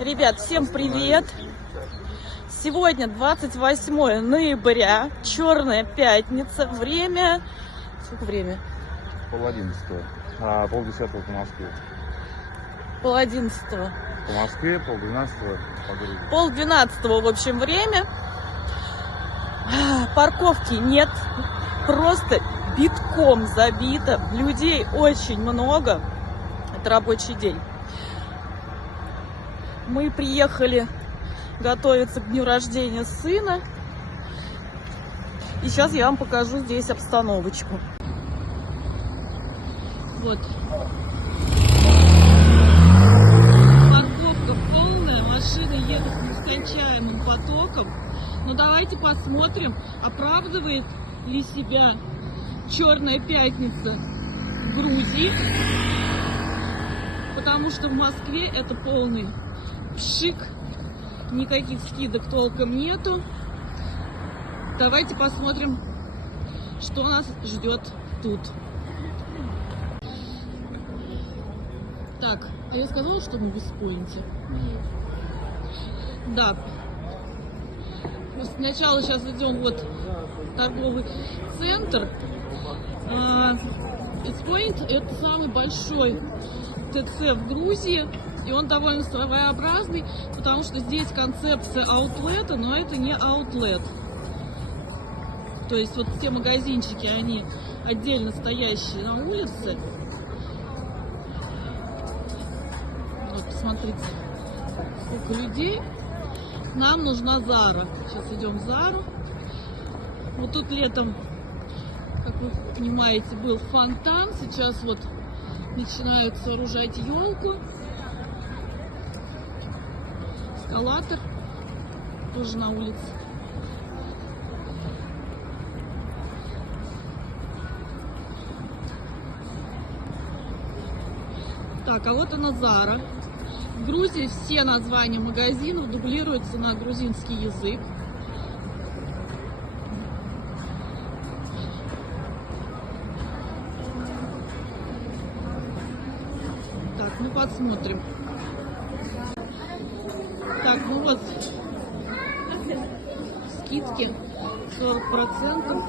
Ребят, всем привет! Сегодня 28 ноября, Черная пятница, время... Сколько время? 10:30, а 10:30 по Москве. 10:30. По Москве, 11:30 по Грузии. 11:30, в общем, время. Парковки нет, просто битком забито, людей очень много. Это рабочий день. Мы приехали готовиться к дню рождения сына. И сейчас я вам покажу здесь обстановочку. Вот. Парковка полная, машины едут нескончаемым потоком. Но давайте посмотрим, оправдывает ли себя Черная пятница в Грузии. Потому что в Москве это полный пшик, никаких скидок толком нету. Давайте посмотрим, что нас ждет тут. Так, я сказала, что мы в Вестпойнте? Да. Сначала сейчас идем вот в торговый центр. Вестпойнт — это самый большой ТЦ в Грузии. И он довольно своеобразный, потому что здесь концепция аутлета, но это не аутлет. То есть вот все магазинчики, они отдельно стоящие на улице. Вот, посмотрите, сколько людей. Нам нужна Зара. Сейчас идем в Зару. Вот тут летом, как вы понимаете, был фонтан. Сейчас вот начинают сооружать елку. Эскалатор тоже на улице. Так, а вот она, Зара. В Грузии все названия магазинов дублируются на грузинский язык. Так, ну посмотрим. Так, ну вот скидки 40%.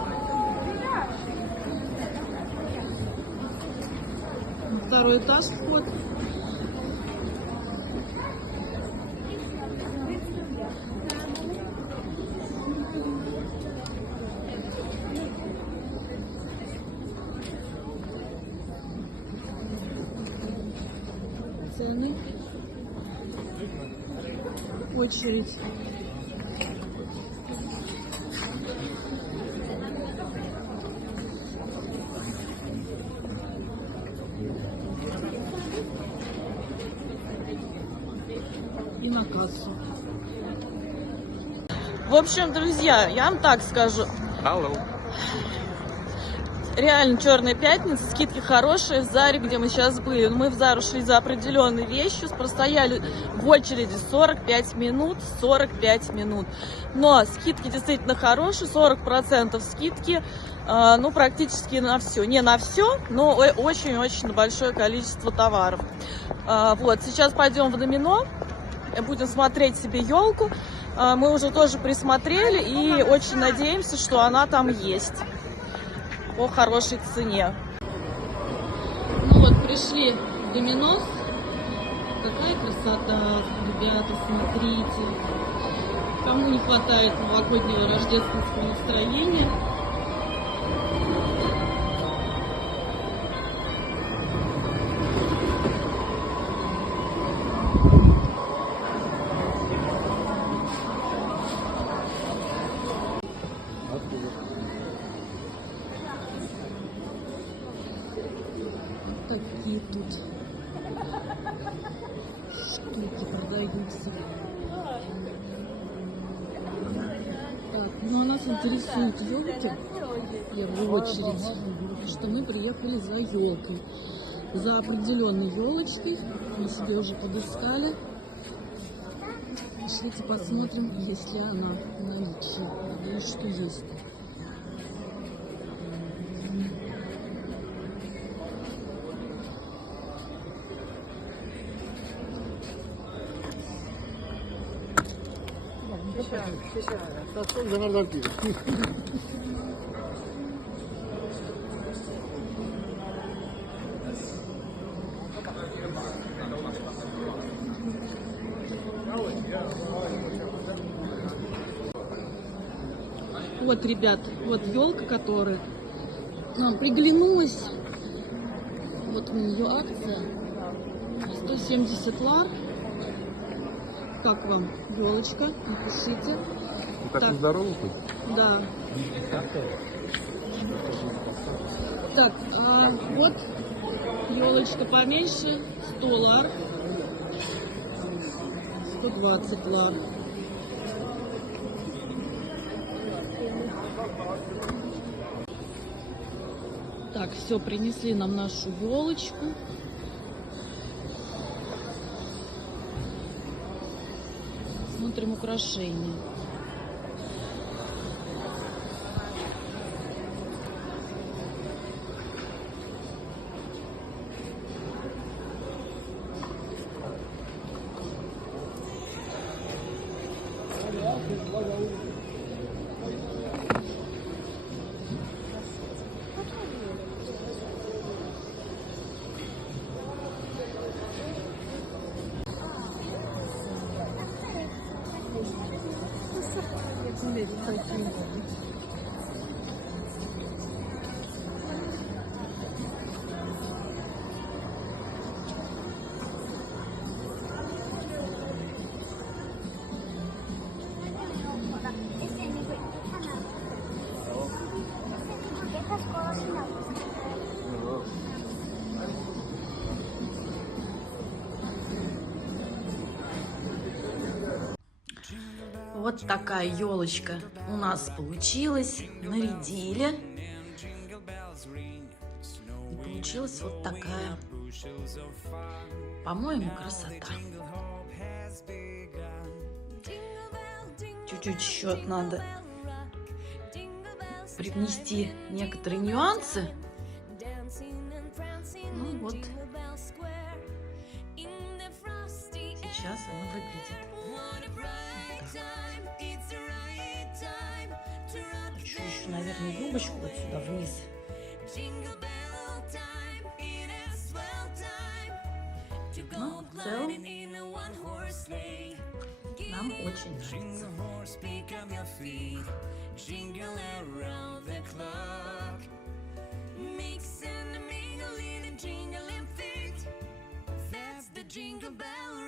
На второй этаж вход. Цены. Очередь. И на кассу. В общем, друзья, я вам так скажу. Hello. Реально Черная пятница, скидки хорошие. В Заре, где мы сейчас были, мы в Зару шли за определенной вещью, простояли в очереди 45 минут, 45 минут. Но скидки действительно хорошие, 40% скидки, ну, практически на все. Не на все, но очень-очень большое количество товаров. Вот, сейчас пойдем в Домино, будем смотреть себе елку. Мы уже тоже присмотрели и очень надеемся, что она там есть по хорошей цене. Ну вот, пришли в Доминос. Какая красота, ребята, смотрите. Кому не хватает новогоднего рождественского настроения. Какие тут штуки продаются. Так, ну а нас интересуют елки в первую очередь, что мы приехали за елкой, за определенной елочкой. Мы себе уже подыскали. Пошлите посмотрим, есть ли она в наличии. Надеюсь, что есть. Janardar pide. Вот, ребят, вот елка, которая нам приглянулась. Вот у нее акция. 170 лар. Как вам елочка? Напишите. Ты так здоровый тут? Да. Так, а вот елочка поменьше. 100 лар. 120 лар. Так, все, принесли нам нашу елочку. Смотрим украшения. Вот такая елочка у нас получилась. Нарядили. И получилась вот такая, по-моему, красота. Чуть-чуть еще надо привнести некоторые нюансы. Ну вот. Сейчас оно выглядит. Хочу еще, наверное, юбочку вот сюда вниз. Ну, в целом, нам очень нравится. Jingle bell